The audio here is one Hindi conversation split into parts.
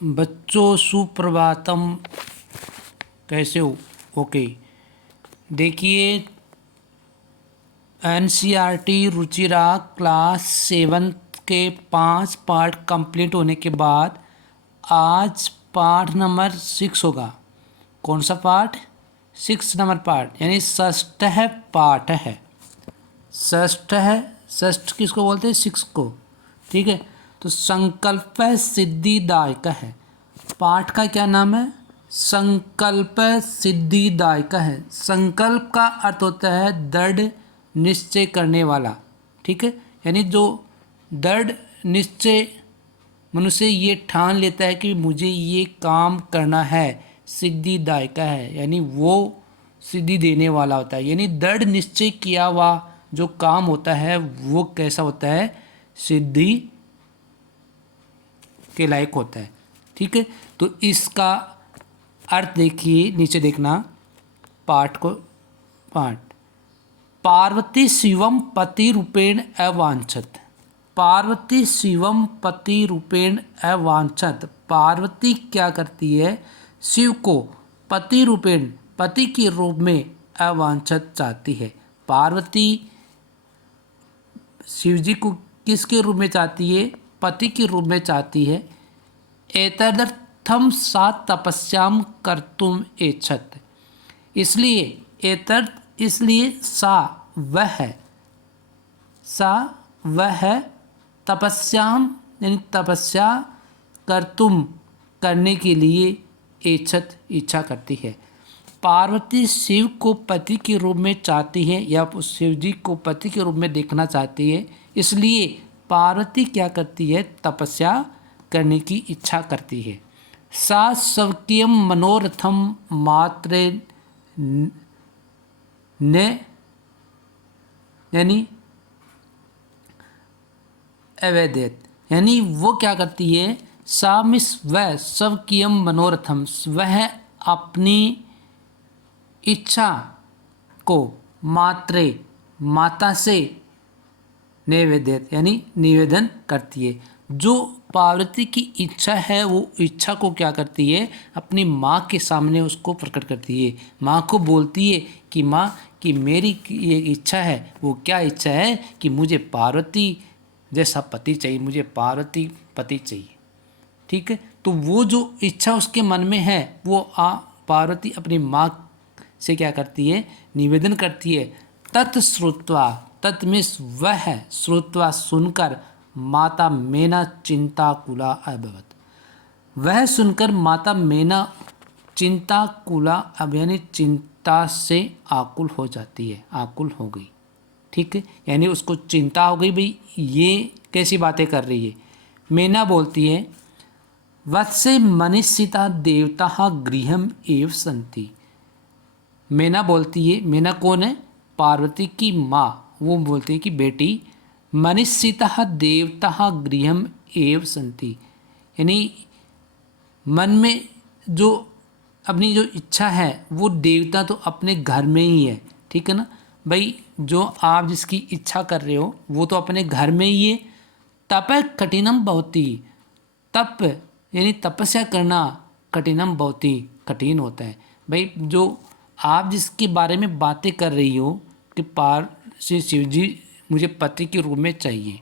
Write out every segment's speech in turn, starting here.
बच्चों सुप्रभातम, कैसे हो? ओके, देखिए एनसीईआरटी रुचिरा क्लास 7 के 5 पार्ट कंप्लीट होने के बाद आज पार्ट नंबर 6 होगा। कौन सा पार्ट? 6 नंबर पार्ट, यानी षष्ठ पाठ है। षष्ठ है, षष्ठ किसको बोलते हैं? 6 को। ठीक है, तो संकल्प सिद्धिदायक है। पाठ का क्या नाम है? संकल्प सिद्धिदायक है। संकल्प का अर्थ होता है दृढ़ निश्चय करने वाला। ठीक है, यानी जो दृढ़ निश्चय मनुष्य ये ठान लेता है कि मुझे ये काम करना है, सिद्धिदायक है, यानी वो सिद्धि देने वाला होता है। यानी दृढ़ निश्चय किया हुआ जो काम होता है वो कैसा होता है? सिद्धि के लायक होता है। ठीक है, तो इसका अर्थ देखिए, नीचे देखना पाठ को। पाठ, पार्वती शिवम पति रूपेण अवांछत। पार्वती शिवम पति रूपेण अवांछत। पार्वती क्या करती है? शिव को पति रूपेण, पति के रूप में अवांछत चाहती है। पार्वती शिव जी को किसके रूप में चाहती है? पति के रूप में चाहती है। एतदर्थम सा तपस्याम कर्तुम इच्छत। इसलिए इसलिए सा वह है, सा वह है, तपस्याम यानी तपस्या, कर्तुम करने के लिए, इच्छत इच्छा करती है। पार्वती शिव को पति के रूप में चाहती है या शिव जी को पति के रूप में देखना चाहती है। इसलिए पार्वती क्या करती है? तपस्या करने की इच्छा करती है। सा स्वकीयम मनोरथम मात्रे ने, यानी अवैधेत, यानी वो क्या करती है? सामिस वह स्वकीयम मनोरथम, वह अपनी इच्छा को मात्रे माता से निवेदित यानी निवेदन करती है। जो पार्वती की इच्छा है वो इच्छा को क्या करती है? अपनी माँ के सामने उसको प्रकट करती है। माँ को बोलती है कि माँ कि मेरी ये इच्छा है। वो क्या इच्छा है? कि मुझे पार्वती जैसा पति चाहिए, मुझे पार्वती पति चाहिए। ठीक है, तो वो जो इच्छा उसके मन में है वो पार्वती अपनी माँ से क्या करती है? निवेदन करती है। तत्श्रुत्वा, तत् मीन्स वह है, श्रुत्वा सुनकर, माता मेना चिंताकुला अभवत। वह सुनकर माता मेना चिंताकुला अब यानी चिंता से आकुल हो जाती है, आकुल हो गई। ठीक है, यानी उसको चिंता हो गई, भाई ये कैसी बातें कर रही है। मेना बोलती है वत्से मनीषिता देवता गृहम एव संति। मेना बोलती है, मेना कौन है? पार्वती की माँ। वो बोलती है कि बेटी मनीषिता देवता गृहम एव संति, यानी मन में जो अपनी जो इच्छा है वो देवता तो अपने घर में ही है। ठीक है ना भाई, जो आप जिसकी इच्छा कर रहे हो वो तो अपने घर में ही है। तप कठिनम भवति, तप यानी तपस्या करना कठिनम भवति, कठिन होता है। भाई जो आप जिसके बारे में बातें कर रही हो कि पार से शिव जी मुझे पति के रूप में चाहिए,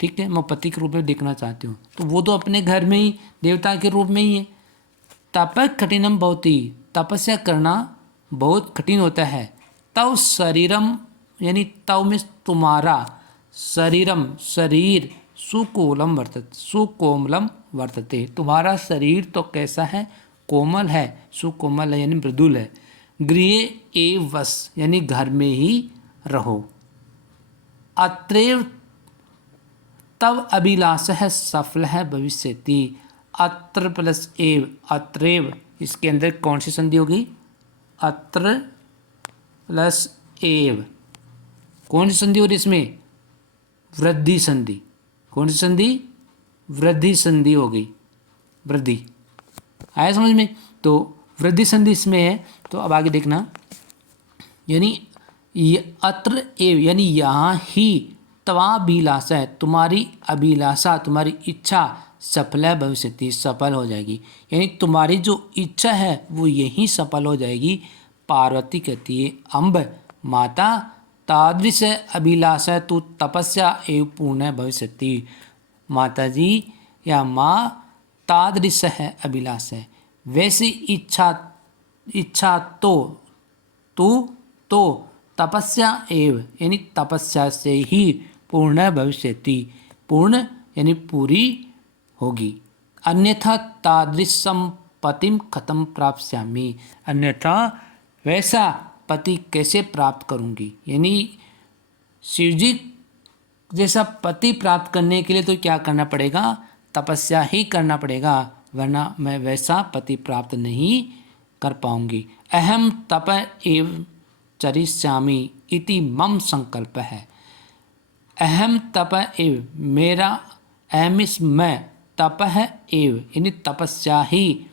ठीक है, मैं पति के रूप में देखना चाहती हूँ, तो वो तो अपने घर में ही देवता के रूप में ही है। तप कठिनम भवति, तपस्या करना बहुत कठिन होता है। तव शरीरम यानी तव में तुम्हारा, शरीरम शरीर, सुकोमलम वर्तते, सुकोमलम वर्तते, तुम्हारा शरीर तो कैसा है? कोमल है, सुकोमल है यानी मृदुल है। गृह एव वस यानी घर में ही रहो। अत्रैव तव अभिलाष है सफल है भविष्यति। अत्र प्लस एव, अत्रैव इसके अंदर कौन सी संधि होगी? अत्र प्लस एव, कौन सी संधि हो रही इसमें? वृद्धि संधि। कौन सी संधि? वृद्धि संधि हो गई, वृद्धि। आया समझ में? तो वृद्धि संधि इसमें है। तो अब आगे देखना, यानी अत्र एव यानी यहाँ ही तवाभिलाषा है, तुम्हारी अभिलाषा, तुम्हारी इच्छा सफल भविष्यति, सफल हो जाएगी। यानी तुम्हारी जो इच्छा है वो यही सफल हो जाएगी। पार्वती कहती है अम्ब माता तादृश अभिलाषा तु तपस्या एव पूर्ण भविष्यति। माता जी या माँ तादृश है अभिलाष है, वैसी इच्छा तू तो तपस्या एव यानी तपस्या से ही पूर्ण भविष्यति, पूर्ण यानी पूरी होगी। अन्यथा तादृशम पतिम कथम प्राप्स्यामि, अन्यथा वैसा पति कैसे प्राप्त करूंगी। यानी शिवजी जैसा पति प्राप्त करने के लिए तो क्या करना पड़ेगा, तपस्या ही करना पड़ेगा, वरना मैं वैसा पति प्राप्त नहीं कर पाऊंगी। अहम तप एव चरिष्यामि इति मम संकल्प है। अहम तप एव मेरा, अहम इस मैं, तप है एव यानी तपस्या ही,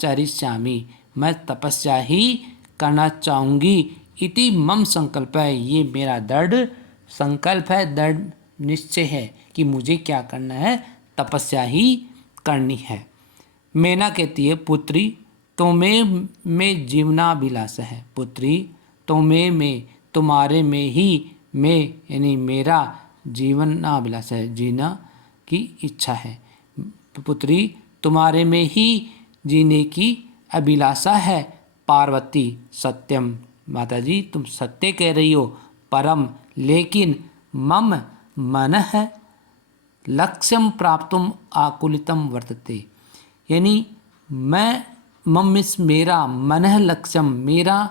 चरिष्यामि मैं तपस्या ही करना चाहूँगी, इति मम संकल्प है ये मेरा दृढ़ संकल्प है, दृढ़ निश्चय है कि मुझे क्या करना है, तपस्या ही करनी है। मैना कहती है पुत्री तुम्हें में जीवनाभिलाष है, पुत्री तुम्हें में तुम्हारे में ही मैं यानी मेरा जीवनाभिलाष है, जीना की इच्छा है। पुत्री तुम्हारे में ही जीने की अभिलाषा है। पार्वती सत्यम माता जी तुम सत्य कह रही हो, परम लेकिन मम मन है लक्ष्यम प्राप्तुम आकुलितम वर्तते। यानी मैं मम इस मेरा मन है लक्ष्यम, मेरा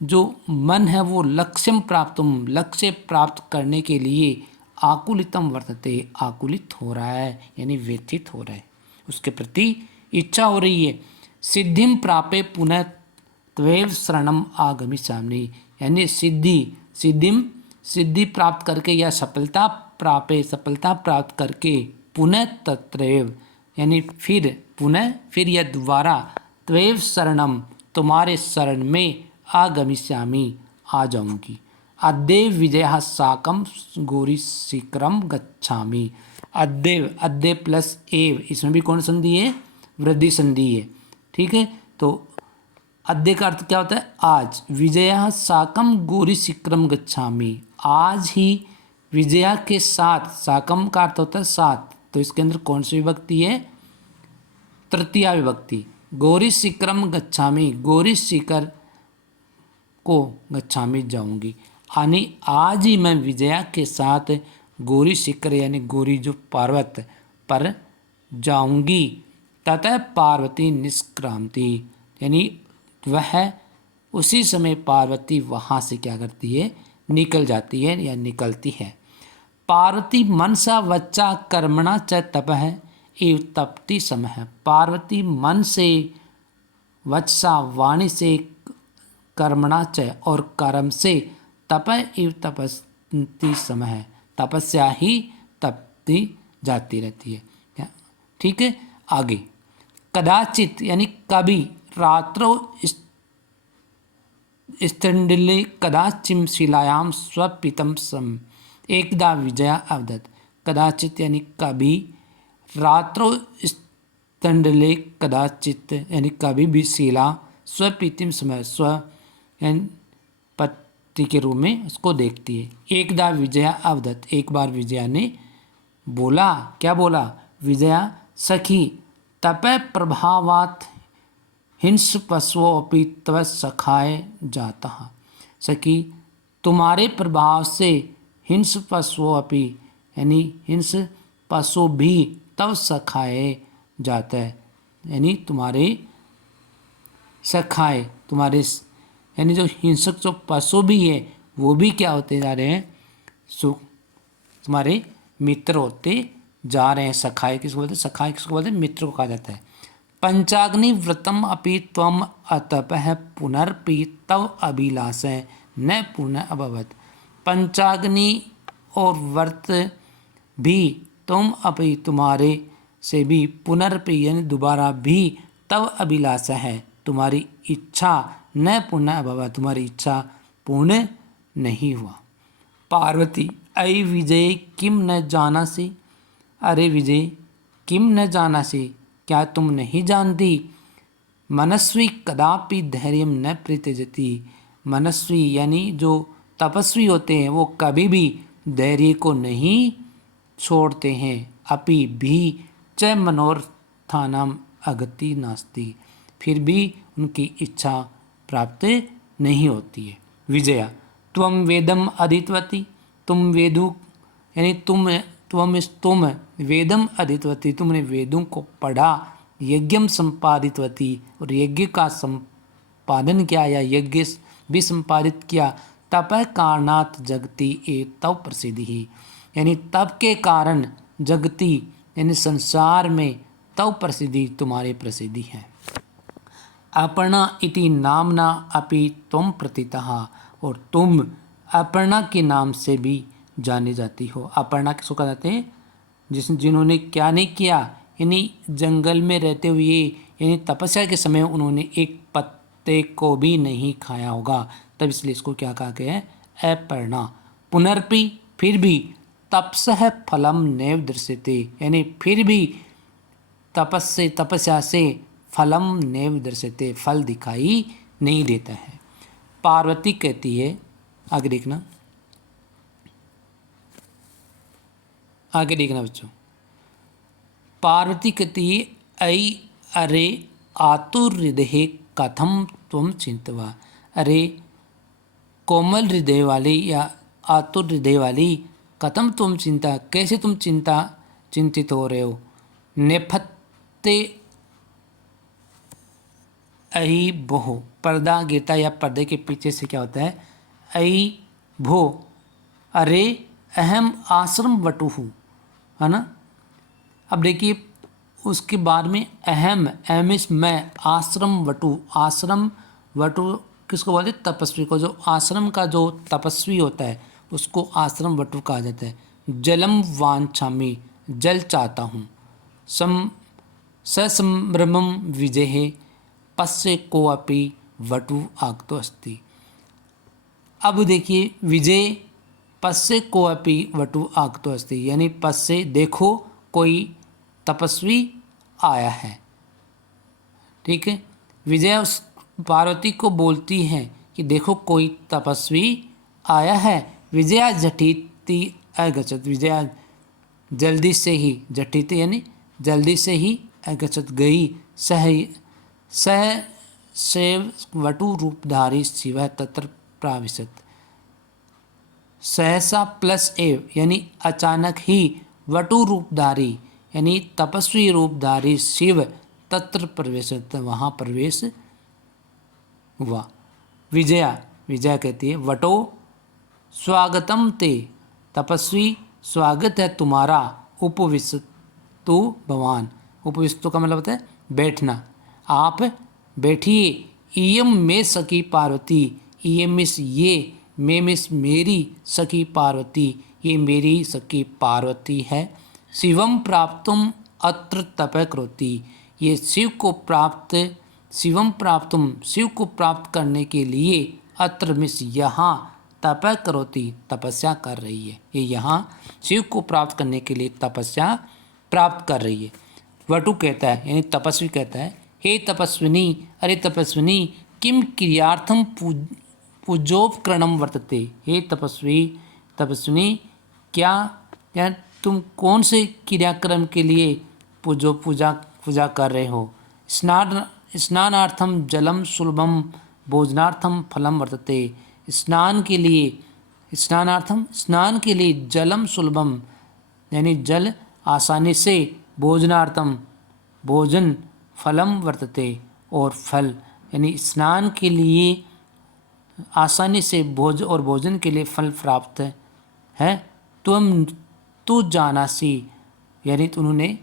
जो मन है वो लक्ष्यम प्राप्तुम लक्ष्य प्राप्त करने के लिए आकुलितम वर्तते आकुलित हो रहा है यानी व्यथित हो रहा है, उसके प्रति इच्छा हो रही है। सिद्धिम प्रापे पुनः त्वैव शरणम आगमिष्यामि यानी सिद्धि प्राप्त करके या सफलता प्राप्त करके पुनः तत्रैव यानी फिर या दोबारा त्वैव शरणम तुम्हारे शरण में आगमिष्यामि आ जाऊंगी। अद्य विजय साकम गौरी शीक्रम गच्छामि। अद्य प्लस एव इसमें भी कौन संधि है, वृद्धि संधि है, ठीक है। तो अद्य का अर्थ क्या होता है, आज। विजया साकम गौरी शीक्रम गच्छामि, आज ही विजया के साथ, साकम का अर्थ होता है साथ, तो इसके अंदर कौन सी विभक्ति है, तृतीया विभक्ति। गौरी शीक्रम गच्छामि, गौरी शिखर को गच्छामि जाऊंगी, यानी आज ही मैं विजया के साथ गौरी शिखर यानी गौरी जो पर्वत पर जाऊंगी। ततः पार्वती निष्क्रांति यानी वह उसी समय पार्वती वहाँ से क्या करती है, निकल जाती है या निकलती है। पार्वती मनसा वच्चा कर्मणा च तपः एव तपति समय। पार्वती मन से वत्सा वाणी से कर्मणा च और कर्म से तप एव तपस्ती समय तपस्या ही तपती जाती रहती है, ठीक है। आगे कदाचित यानी कभी, रात्रो स्तंडिले कदाचिम शिलायाम स्वपितम सम एकदा विजया अवदत। कदाचित यानी कभी, रात्रो स्तंडिले कदाचित यानी कभी भी शिला स्वपितिम समय स्व यानी पति के रूप में उसको देखती है। एकदा विजया अवदत एक बार विजया ने बोला, क्या बोला, विजया सखी तप प्रभावात हिंस पशुओं अपि तव सखाए जाता। सखी तुम्हारे प्रभाव से हिंस पशुओं अपि यानी हिंस पशु भी तव सखाए जाता है, यानी तुम्हारे सखाए तुम्हारे यानी जो हिंसक जो पशु भी है वो भी क्या होते जा रहे हैं, तुम्हारे मित्र होते जा रहे हैं। सखाए किसको बोलते हैं, सखाए किसको बोलते हैं, मित्र को कहा जाता है। पंचाग्नि व्रतम अपि त्वम अतपः पुनर्पि तव अभिलाष न पुनः अभवत। पंचाग्नि और व्रत भी तुम अपि तुम्हारे से भी पुनर्पि यानी दोबारा भी तव अभिलाष है तुम्हारी इच्छा न पुनः अभवत तुम्हारी इच्छा पूर्ण नहीं हुआ। पार्वती अय विजय किम न जाना से, अरे विजय किम न जानासि, क्या तुम नहीं जानती। मनस्वी कदापि धैर्य न परित्यजति। मनस्वी यानी जो तपस्वी होते हैं वो कभी भी धैर्य को नहीं छोड़ते हैं। अपि भी च मनोरथानाम अगति नास्ति, फिर भी उनकी इच्छा प्राप्त नहीं होती है। विजया त्वम वेदम अधीतवती, तुम वेदु यानी तुम वेदम अधीतवती, तुमने वेदों को पढ़ा। यज्ञम संपादितवती, और यज्ञ का संपादन किया या यज्ञ भी संपादित किया। तप कारणात् जगति ए तव प्रसिद्धि ही, यानी तप के कारण जगति यानी संसार में तव प्रसिद्धि तुम्हारी प्रसिद्धि है। अपर्णा इति नामना अपि त्वं प्रथितः, और तुम अपर्णा के नाम से भी जानी जाती हो। अपर्णा किसको कहा जाते हैं, जिन्होंने क्या नहीं किया, यानी जंगल में रहते हुए यानी तपस्या के समय उन्होंने एक पत्ते को भी नहीं खाया होगा, तब इसलिए इसको क्या कहा गया है, अपर्णा। पुनर्पि फिर भी, तपसः फलम नैव दृश्यते, यानी फिर भी तपस्या से फलम नैव दृश्यते, फल दिखाई नहीं देता है। पार्वती कहती है, आगे देखना बच्चों। पार्वती कहती है, ऐ अरे आतुर हृदय कथम त्वं चिंतवा। अरे कोमल हृदय वाली या आतुर हृदय वाली, कथम तुम चिंता, कैसे तुम चिंतित हो रहे हो। नेपथ्य अहि भो, पर्दा गिरता या पर्दे के पीछे से क्या होता है, अहि भो अरे अहम आश्रम वटुहु, है ना। अब देखिए उसके बाद में अहम इस मैं, आश्रम वटु किसको बोलते हैं, तपस्वी को। जो आश्रम का जो तपस्वी होता है उसको आश्रम वटु कहा जाता है। जलम वांछामि, जल चाहता हूँ। ससंभ्रमं विजहे पश्य को अपि वटु आगतो अस्ति। अब देखिए विजय पश्य को अपि वटु आगतो अस्ति, यानी पश्य देखो कोई तपस्वी आया है। ठीक है, विजय उस पार्वती को बोलती है कि देखो कोई तपस्वी आया है। विजया झटिति अगच्छत, विजया जल्दी से ही, झटिति यानी जल्दी से ही, अगच्छत गई। सह सेव वटु रूपधारी शिव तत्र प्राविशत। सहसा प्लस एव यानी अचानक ही, वटु रूपधारी यानी तपस्वी रूपधारी शिव तत्र प्रवेशत, वहाँ प्रवेश हुआ। विजया कहती है, वटो स्वागतम ते, तपस्वी स्वागत है तुम्हारा। उपविशतु भवान, उपविशतु का मतलब होता है बैठना, आप बैठिए। इयम में सखी पार्वती, इयम मिस ये, में मिस मेरी, सखी पार्वती ये मेरी सखी पार्वती है। शिवम प्राप्तुम अत्र तप करोति, ये शिव को प्राप्त करने के लिए अत्र मिस यहाँ तप करोति, तपस्या कर रही है। ये यहाँ शिव को प्राप्त करने के लिए तपस्या प्राप्त कर रही है। वटु कहता है यानी तपस्वी कहता है, हे तपस्विनी, अरे तपस्विनी, किम क्रियार्थम पूजोपकरणम वर्तते। हे तपस्विनी, क्या तुम कौन से क्रियाक्रम के लिए पूजा कर रहे हो। स्नानार्थम जलम सुलभम भोजनार्थम फलम वर्तते। स्नान के लिए जलम सुलभम यानी जल आसानी से, भोजनार्थम भोजन, फलम वर्तते और फल यानी स्नान के लिए आसानी से भोजन के लिए फल प्राप्त है। तू जानासी यानी उन्होंने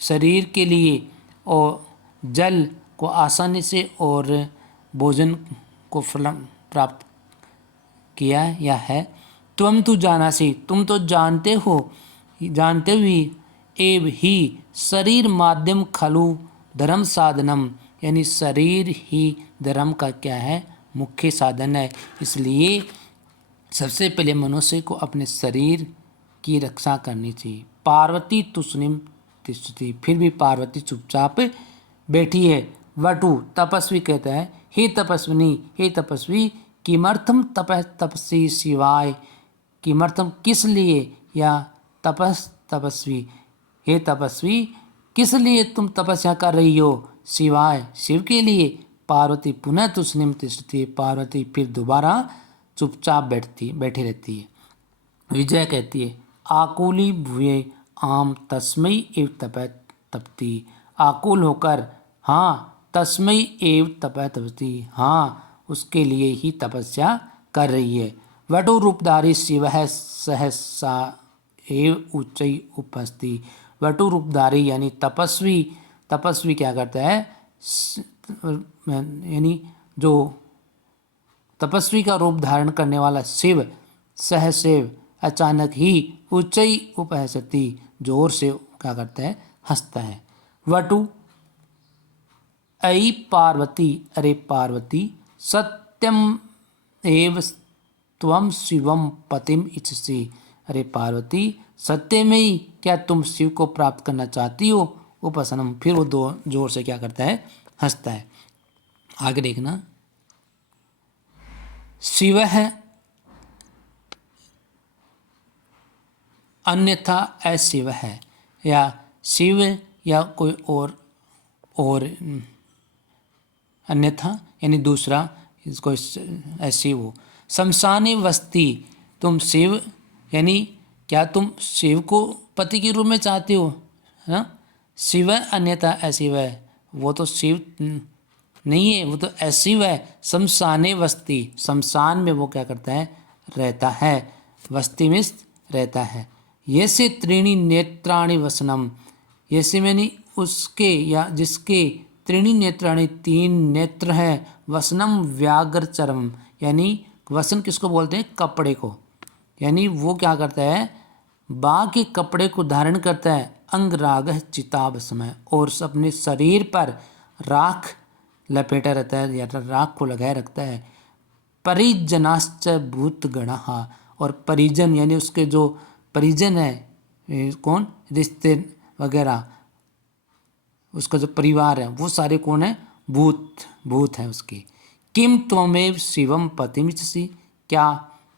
शरीर के लिए और जल को आसानी से और भोजन को फल प्राप्त किया या है। तू जानासी, तुम तो जानते हुए एव ही शरीर माध्यम खलु धर्म साधनम, यानी शरीर ही धर्म का क्या है, मुख्य साधन है। इसलिए सबसे पहले मनुष्य को अपने शरीर की रक्षा करनी चाहिए। पार्वती तुष्णिम तिष्ठति, फिर भी पार्वती चुपचाप बैठी है। वटु तपस्वी कहता है, हे तपस्विनी, हे तपस्वी, किमर्थम तपस्वी शिवाय, किमर्थम किस लिए, या तपस्वी, हे तपस्वी किस लिए तुम तपस्या कर रही हो, शिवाय शिव के लिए। पार्वती पुनः तुष्णिम तिष्ठति, पार्वती फिर दोबारा चुपचाप बैठी रहती है। विजय कहती है, आकुली भूये आम तस्मै एव तपति, आकुल होकर, हाँ, तस्मै एव तपति, हाँ, उसके लिए ही तपस्या कर रही है। वटु रूपधारी शिव सहसा एव उच्चै उपस्ति, वटु रूपधारी यानी तपस्वी क्या करता है, यानी जो तपस्वी का रूप धारण करने वाला शिव सहसेव अचानक ही उच्चई उपहसति, जोर से क्या करता है, हंसता है। वटु अयि पार्वती, अरे पार्वती, सत्यम एव त्वं शिवम पतिम इच्छसि, अरे पार्वती, सत्य में ही क्या तुम शिव को प्राप्त करना चाहती हो। उपसनम, फिर वो दो जोर से क्या करता है, हंसता है। आगे देखना, शिव है अन्यथा अशिव है, या शिव या कोई और अन्यथा यानी दूसरा, इसको अशिव हो। शमशानी वस्ती, तुम शिव यानी क्या तुम शिव को पति के रूप में चाहते हो, हाँ। शिव अन्यथा अशिव है, वो तो शिव नहीं है, वो तो अशिव है। शमशाने वस्ती, शमशान में वो क्या करता है, रहता है, वस्ती में रहता है। यसे त्रीणी नेत्राणि वसनम, यसे मैंने उसके या जिसके त्रीणी नेत्राणि तीन नेत्र हैं, वसनम व्याघ्र चरम, यानी वसन किसको बोलते हैं, कपड़े को, यानी वो क्या करता है, बाघ के कपड़े को धारण करता है। अंगराग चिताब समय, और अपने शरीर पर राख लपेटा रहता है या राख को लगाए रखता है। परिजनाश्च भूतगणः, और परिजन यानी उसके जो परिजन है, कौन, रिश्ते वगैरह, उसका जो परिवार है वो सारे कौन है, भूत है उसके। किम त्वमेव शिवम पतिमिच्छसि, क्या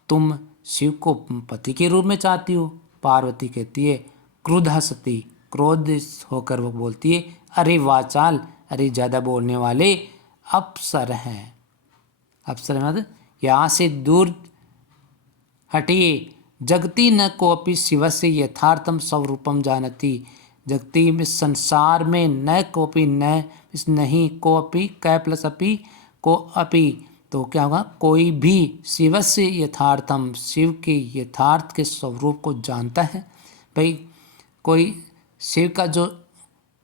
तुम शिव को पति के रूप में चाहती हो। पार्वती कहती है, क्रुद्ध सती, क्रोध होकर वो बोलती है, अरे वाचाल, अरे ज़्यादा बोलने वाले, अप्सर हैं, अप्सर मतलब यहाँ से दूर हटिए। जगति न कोपि शिवस्य यथार्थम स्वरूपम जानती, जगति में संसार में न कोपि, न नहीं, कोपि कै प्लस अपि, को अपि, तो क्या होगा, कोई भी शिवस्य यथार्थम, शिव के यथार्थ के स्वरूप को जानता है। भाई कोई शिव का जो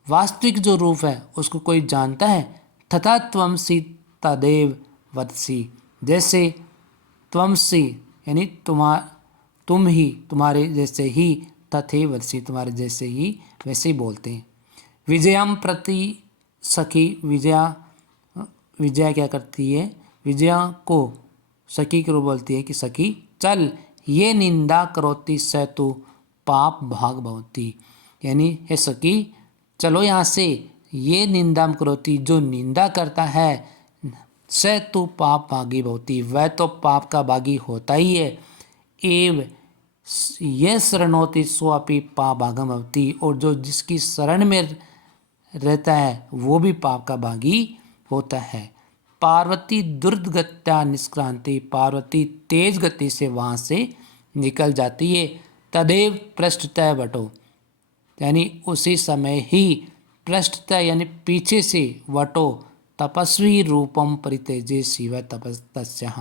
वास्तविक जो रूप है उसको कोई जानता है। तथा त्वमसि तदेव वदसि, जैसे त्वमसि यानी तुम ही, तुम्हारे जैसे ही, तथे वदसि, तुम्हारे जैसे ही वैसे ही बोलते हैं। विजयम प्रति सखी, विजया क्या करती है, विजया को सखी के रूप बोलती है कि सखी चल, ये निंदा करोति स तु पाप भाग भवती, यानी हे सखी चलो यहाँ से, ये निंदा करोति, जो निंदा करता है, स तु पाप भागी भवती, वह तो पाप का भागी होता ही है। एव ये शरणोति सो अपि पाप भागम भवती, और जो जिसकी शरण में रहता है वो भी पाप का भागी होता है। पार्वती दुर्गत्या निष्क्रांति, पार्वती तेज गति से वहाँ से निकल जाती है। तदेव पृष्ठतः वटो, यानी उसी समय ही, पृष्ठतः यानी पीछे से, वटो तपस्वी रूपम परित्यज्य शिव तपस्तस्यः,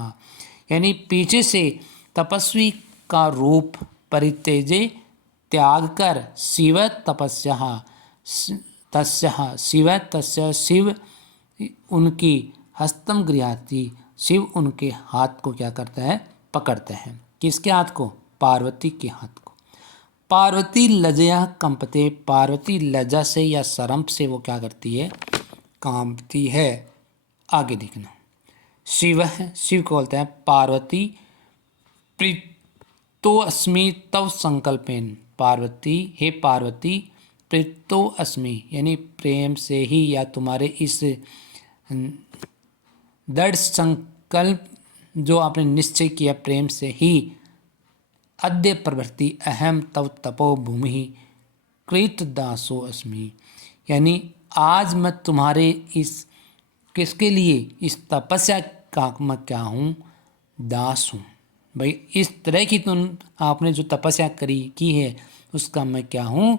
यानी पीछे से तपस्वी का रूप परित्यज्य त्याग कर, शिव तपस्यः तस्यः, शिव तस्य, शिव उनकी हस्तम गृहाति, शिव उनके हाथ को क्या करता है, पकड़ता है। किसके हाथ को, पार्वती के हाथ को। पार्वती लज्जया कंपते, पार्वती लज्जा से या शर्म से वो क्या करती है, कांपती है। आगे देखना, शिव है, शिव को बोलते हैं पार्वती प्रीतो अस्मि तव संकल्पेन, पार्वती हे पार्वती प्रीतो अस्मि, यानी प्रेम से ही या तुम्हारे इस दृढ़ संकल्प जो आपने निश्चय किया प्रेम से ही, अद्य प्रवृत्ति अहम तव तपो भूमि कृत दासो अस्मि, यानी आज मैं तुम्हारे इस किसके लिए, इस तपस्या का मैं क्या हूँ, दास हूँ। भाई इस तरह की तुम आपने जो तपस्या की है उसका मैं क्या हूँ,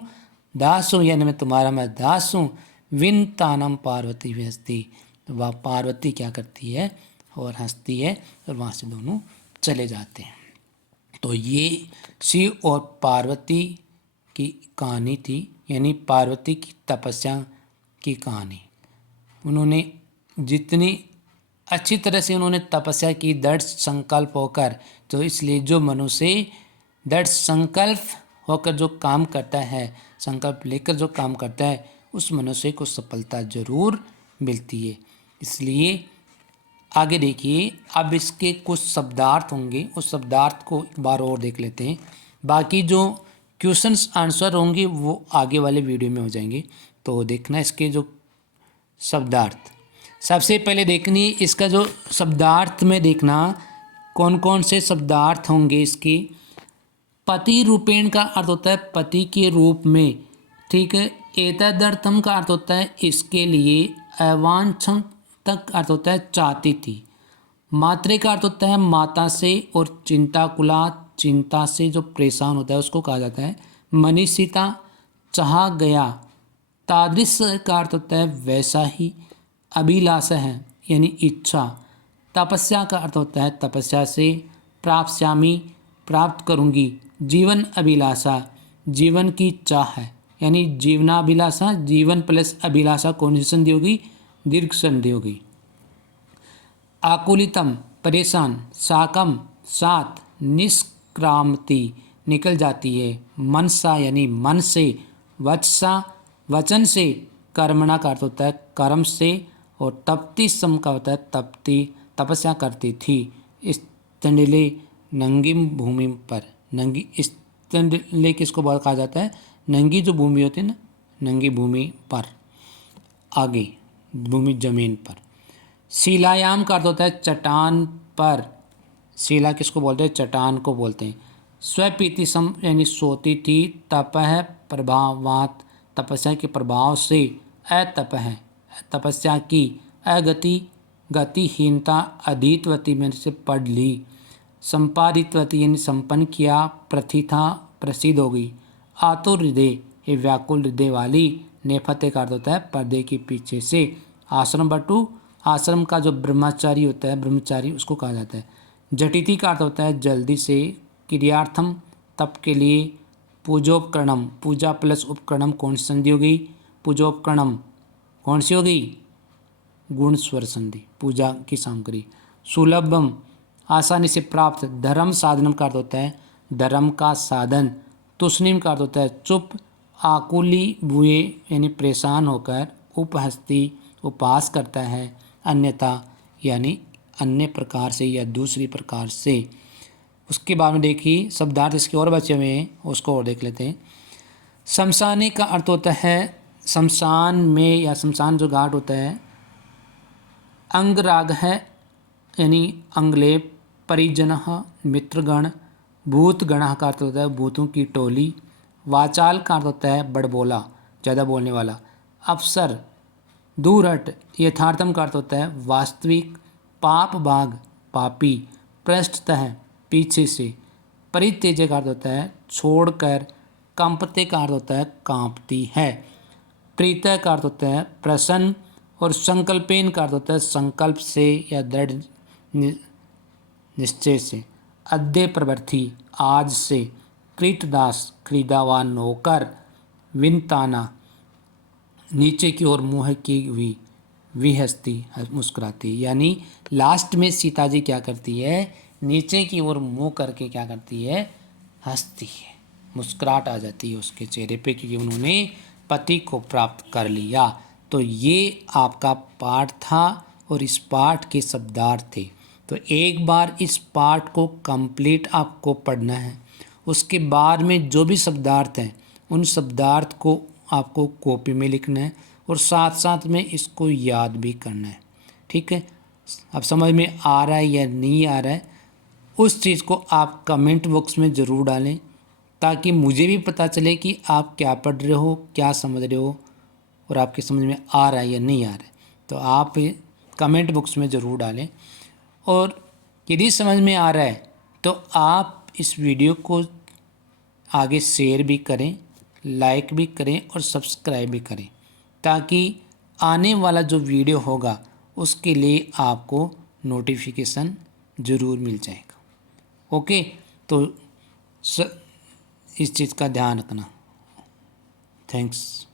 दास हूँ, यानी मैं तुम्हारा मैं दास हूँ। विनतानम पार्वती भी हंसती, तो वह पार्वती क्या करती है और हंसती है और वहाँ से दोनों चले जाते हैं। तो ये शिव और पार्वती की कहानी थी, यानी पार्वती की तपस्या की कहानी। उन्होंने जितनी अच्छी तरह से उन्होंने तपस्या की दृढ़ संकल्प होकर, तो इसलिए जो मनुष्य दृढ़ संकल्प होकर जो काम करता है, संकल्प लेकर जो काम करता है, उस मनुष्य को सफलता जरूर मिलती है। इसलिए आगे देखिए, अब इसके कुछ शब्दार्थ होंगे, उस शब्दार्थ को एक बार और देख लेते हैं। बाकी जो क्वेश्चंस आंसर होंगे वो आगे वाले वीडियो में हो जाएंगे, तो देखना इसके जो शब्दार्थ। सबसे पहले देखनी इसका जो शब्दार्थ में देखना कौन कौन से शब्दार्थ होंगे इसके। पति रूपेण का अर्थ होता है पति के रूप में, ठीक है। एतदर्थम का अर्थ होता है इसके लिए। अवांछम तक अर्थ होता है चाहती थी। मात्रे का अर्थ होता है माता से, और चिंताकुला चिंता से जो परेशान होता है उसको कहा जाता है मनीषिता, चाहा गया। तादृश का अर्थ होता है वैसा ही। अभिलाषा है यानी इच्छा। तपस्या का अर्थ होता है तपस्या से। प्राप्स्यामि प्राप्त करूँगी। जीवन अभिलाषा जीवन की चाह है, यानी जीवनाभिलाषा, जीवन प्लस अभिलाषा कौन सी संधि होगी, दीर्घ संधि होगी। आकुलितम परेशान। साकम सात। निष्क्रामति निकल जाती है। मनसा यानी मन से। वचसा वचन से। कर्मणा का अर्थ होता है कर्म से। और तपती सम का होता है तपती तपस्या करती थी। स्तंडिले नंगी भूमि पर। नंगी स्तंडिले किसको कहा जाता है, नंगी जो भूमि होती है ना, नंगी भूमि पर, आगे भूमि जमीन पर। शिलायाम का अर्थ होता है चट्टान पर। शिला किसको बोलते हैं, चट्टान को बोलते हैं। स्वपीति सम यानी सोती थी। तपह प्रभावात तपस्या के प्रभाव से। अतपह तपस्या की। अगति गतिहीनता। अधीतवती मैंने से पढ़ ली। संपादितवती यानी संपन्न किया। प्रथिता प्रसिद्ध हो गई। आतुर हृदय ये व्याकुल हृदय वाली। नेफते का अर्थ होता है पर्दे के पीछे से। आश्रम बटु आश्रम का जो ब्रह्मचारी होता है, ब्रह्मचारी उसको कहा जाता है। जटिति का अर्थ होता है जल्दी से। क्रियार्थम तप के लिए। पूजोपकरणम पूजा प्लस उपकरणम कौन सी संधि हो गई, पूजोपकरणम कौन सी हो गई, गुण स्वर संधि, पूजा की सामग्री। सुलभम आसानी से प्राप्त। धर्म साधनम का अर्थ होता है धर्म का साधन। तुष्णिम का अर्थ होता है चुप। आकुली बुए यानी परेशान होकर। उपहस्ती उपहास करता है। अन्यथा यानी अन्य प्रकार से या दूसरी प्रकार से। उसके बाद में देखिए शब्दार्थ इसके और बचे हुए हैं, उसको और देख लेते हैं। शमशानी का अर्थ होता है शमशान में या शमशान जो घाट होता है। अंगराग है यानी अंगलेप। परिजन मित्रगण। भूतगण का अर्थ होता है भूतों की टोली। वाचाल का अर्थ होता है बड़बोला ज़्यादा बोलने वाला। अफसर दूरहट यथार्थम का अर्थ होता है वास्तविक। पाप भाग पापी। पृष्ठतः पीछे से। परित्यज्य का अर्थ होता है छोड़कर। कंपते का अर्थ होता है कांपती है। प्रीतः का अर्थ होता है प्रसन्न। और संकल्पेन का अर्थ होता है संकल्प से या दृढ़ निश्चय से। अद्य प्रवृत्ति आज से। कृतदास खरीदावान नौकर। विनताना नीचे की ओर मुँह की हुई। विहस्ती मुस्कुराती, यानी लास्ट में सीता जी क्या करती है, नीचे की ओर मुँह करके क्या करती है, हंसती है। मुस्कुराहट आ जाती है उसके चेहरे पे क्योंकि उन्होंने पति को प्राप्त कर लिया। तो ये आपका पाठ था और इस पाठ के शब्दार्थ थे। तो एक बार इस पाठ को कंप्लीट आपको पढ़ना है। उसके बाद में जो भी शब्दार्थ हैं उन शब्दार्थ को आपको कॉपी में लिखना है और साथ साथ में इसको याद भी करना है। ठीक है, अब समझ में आ रहा है या नहीं आ रहा है उस चीज़ को आप कमेंट बॉक्स में ज़रूर डालें, ताकि मुझे भी पता चले कि आप क्या पढ़ रहे हो, क्या समझ रहे हो और आपके समझ में आ रहा है या नहीं आ रहा है। तो आप कमेंट बॉक्स में ज़रूर डालें। और यदि समझ में आ रहा है तो आप इस वीडियो को आगे शेयर भी करें, लाइक भी करें और सब्सक्राइब भी करें, ताकि आने वाला जो वीडियो होगा उसके लिए आपको नोटिफिकेशन ज़रूर मिल जाएगा। ओके, तो इस चीज़ का ध्यान रखना। थैंक्स।